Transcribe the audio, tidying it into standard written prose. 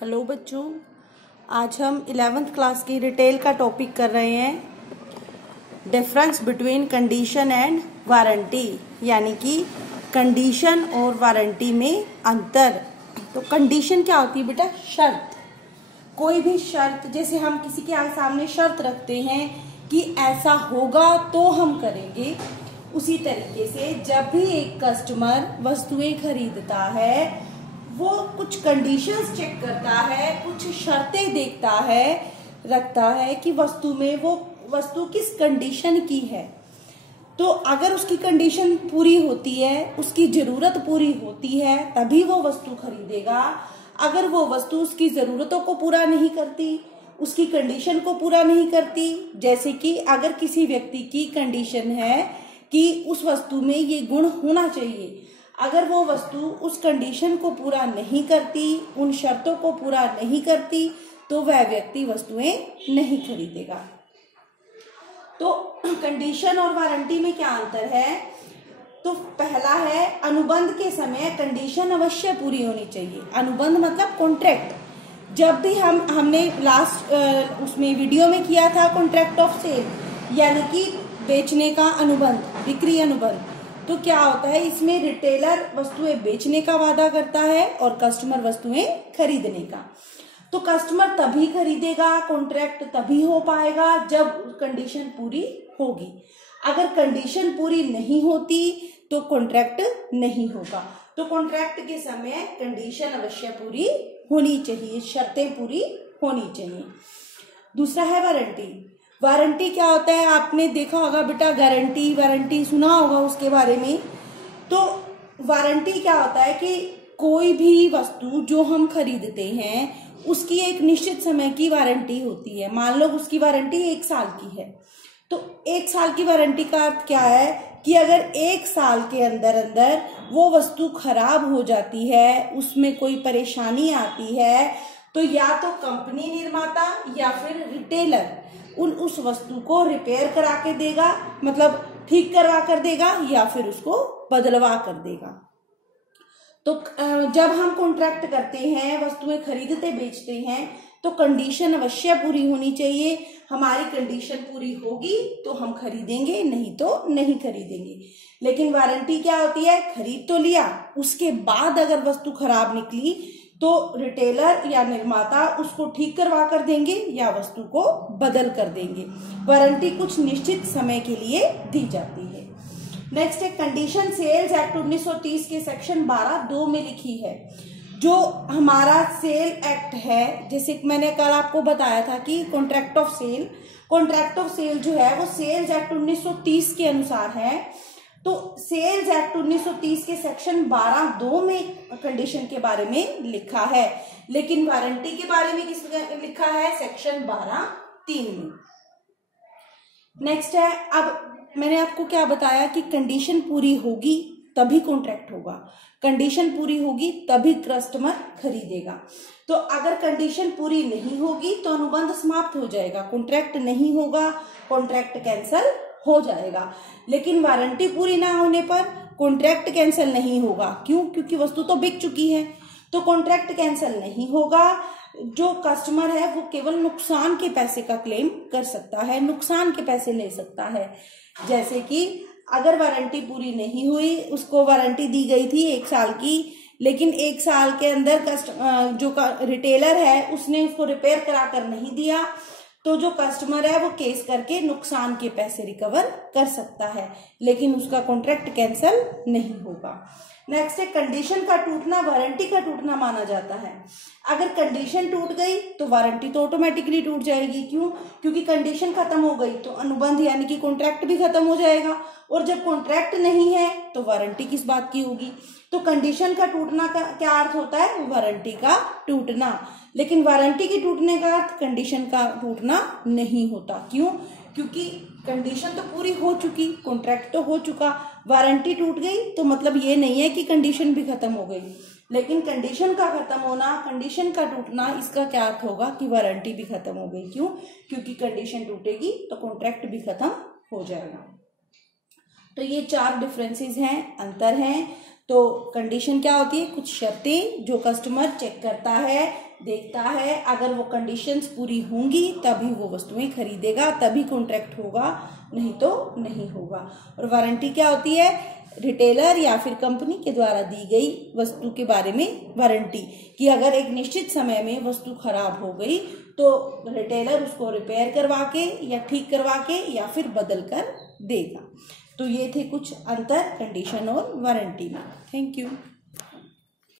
Hello बच्चों, आज हम 11th क्लास की रिटेल का टॉपिक कर रहे हैं। Difference between condition and warranty, यानी कि कंडीशन और वारंटी में अंतर। तो कंडीशन क्या होती है बेटा? शर्त। कोई भी शर्त, जैसे हम किसी के सामने शर्त रखते हैं कि ऐसा होगा तो हम करेंगे, उसी तरीके से जब भी एक कस्टमर वस्तुएं खरीदता है वो कुछ कंडीशंस चेक करता है, कुछ शर्तें देखता है, रखता है कि वस्तु में वो वस्तु किस कंडीशन की है। तो अगर उसकी कंडीशन पूरी होती है, उसकी जरूरत पूरी होती है, तभी वो वस्तु खरीदेगा। अगर वो वस्तु उसकी जरूरतों को पूरा नहीं करती, उसकी कंडीशन को पूरा नहीं करती, जैसे कि अगर किसी व्यक्ति की कंडीशन है कि उस वस्तु में ये गुण होना चाहिए, अगर वो वस्तु उस कंडीशन को पूरा नहीं करती, उन शर्तों को पूरा नहीं करती, तो वह व्यक्ति वस्तुएं नहीं खरीदेगा। तो कंडीशन और वारंटी में क्या अंतर है? तो पहला है, अनुबंध के समय कंडीशन अवश्य पूरी होनी चाहिए। अनुबंध मतलब कॉन्ट्रैक्ट। जब भी हमने लास्ट उसमें वीडियो में किया था कॉन्ट्रैक्ट ऑफ सेल, यानी कि बेचने का अनुबंध, बिक्री अनुबंध। तो क्या होता है, इसमें रिटेलर वस्तुएं बेचने का वादा करता है और कस्टमर वस्तुएं खरीदने का। तो कस्टमर तभी खरीदेगा, कॉन्ट्रैक्ट तभी हो पाएगा जब कंडीशन पूरी होगी। अगर कंडीशन पूरी नहीं होती तो कॉन्ट्रैक्ट नहीं होगा। तो कॉन्ट्रैक्ट के समय कंडीशन अवश्य पूरी होनी चाहिए, शर्तें पूरी होनी चाहिए। दूसरा है वारंटी। वारंटी क्या होता है? आपने देखा होगा बेटा, गारंटी वारंटी सुना होगा उसके बारे में। तो वारंटी क्या होता है कि कोई भी वस्तु जो हम खरीदते हैं उसकी एक निश्चित समय की वारंटी होती है। मान लो उसकी वारंटी 1 साल की है, तो 1 साल की वारंटी का अर्थ क्या है कि अगर 1 साल के अंदर अंदर वो वस्तु खराब हो जाती है, उसमें कोई परेशानी आती है, तो या तो कंपनी निर्माता या फिर रिटेलर उस वस्तु को रिपेयर करा के देगा, मतलब ठीक करवा कर देगा, या फिर उसको बदलवा कर देगा। तो जब हम कॉन्ट्रैक्ट करते हैं, वस्तुएं खरीदते बेचते हैं, तो कंडीशन अवश्य पूरी होनी चाहिए। हमारी कंडीशन पूरी होगी तो हम खरीदेंगे, नहीं तो नहीं खरीदेंगे। लेकिन वारंटी क्या होती है? खरीद तो लिया, उसके बाद अगर वस्तु खराब निकली तो रिटेलर या निर्माता उसको ठीक करवा कर देंगे या वस्तु को बदल कर देंगे। वारंटी कुछ निश्चित समय के लिए दी जाती है। नेक्स्ट है कंडीशन सेल्स एक्ट 1930 के सेक्शन 12(2) में लिखी है। जो हमारा सेल एक्ट है, जैसे मैंने कल आपको बताया था कि कॉन्ट्रैक्ट ऑफ सेल जो है वो सेल्स एक्ट 1930 के अनुसार है। तो सेल्स एक्ट 1930 के सेक्शन 12(2) में कंडीशन के बारे में लिखा है, लेकिन वारंटी के बारे में किस लिखा है? सेक्शन 12(3) में। नेक्स्ट है, अब मैंने आपको क्या बताया कि कंडीशन पूरी होगी तभी कॉन्ट्रैक्ट होगा, कंडीशन पूरी होगी तभी कस्टमर खरीदेगा। तो अगर कंडीशन पूरी नहीं होगी तो अनुबंध समाप्त हो जाएगा, कॉन्ट्रैक्ट नहीं होगा, कॉन्ट्रैक्ट कैंसल हो जाएगा। लेकिन वारंटी पूरी ना होने पर कॉन्ट्रैक्ट कैंसिल नहीं होगा। क्यों? क्योंकि वस्तु तो बिक चुकी है, तो कॉन्ट्रैक्ट कैंसिल नहीं होगा। जो कस्टमर है वो केवल नुकसान के पैसे का क्लेम कर सकता है, नुकसान के पैसे ले सकता है। जैसे कि अगर वारंटी पूरी नहीं हुई, उसको वारंटी दी गई थी 1 साल की, लेकिन 1 साल के अंदर जो रिटेलर है उसने उसको रिपेयर करा कर नहीं दिया, तो जो कस्टमर है वो केस करके नुकसान के पैसे रिकवर कर सकता है, लेकिन उसका कॉन्ट्रैक्ट कैंसिल नहीं होगा। नेक्स्ट है कंडीशन का टूटना वारंटी का टूटना माना जाता है। अगर कंडीशन टूट गई तो वारंटी तो ऑटोमेटिकली टूट जाएगी। क्यों? क्योंकि कंडीशन खत्म हो गई तो अनुबंध यानी कि कॉन्ट्रैक्ट भी खत्म हो जाएगा, और जब कॉन्ट्रैक्ट नहीं है तो वारंटी किस बात की होगी? तो कंडीशन का टूटना का क्या अर्थ होता है? वारंटी का टूटना। लेकिन वारंटी के टूटने का अर्थ कंडीशन का टूटना नहीं होता। क्यों? क्योंकि कंडीशन तो पूरी हो चुकी, कॉन्ट्रैक्ट तो हो चुका, वारंटी टूट गई तो मतलब ये नहीं है कि कंडीशन भी खत्म हो गई। लेकिन कंडीशन का खत्म होना, कंडीशन का टूटना, इसका क्या अर्थ होगा कि वारंटी भी खत्म हो गई। क्यों? क्योंकि कंडीशन टूटेगी तो कॉन्ट्रैक्ट भी खत्म हो जाएगा। तो ये 4 डिफरेंसेस हैं, अंतर हैं। तो कंडीशन क्या होती है, कुछ शर्तें जो कस्टमर चेक करता है, देखता है, अगर वो कंडीशंस पूरी होंगी तभी वो वस्तुएं खरीदेगा, तभी कॉन्ट्रैक्ट होगा, नहीं तो नहीं होगा। और वारंटी क्या होती है, रिटेलर या फिर कंपनी के द्वारा दी गई वस्तु के बारे में वारंटी, कि अगर एक निश्चित समय में वस्तु खराब हो गई तो रिटेलर उसको रिपेयर करवा के या ठीक करवा के या फिर बदल कर देगा। तो ये थे कुछ अंतर कंडीशन और वारंटी में। Thank you.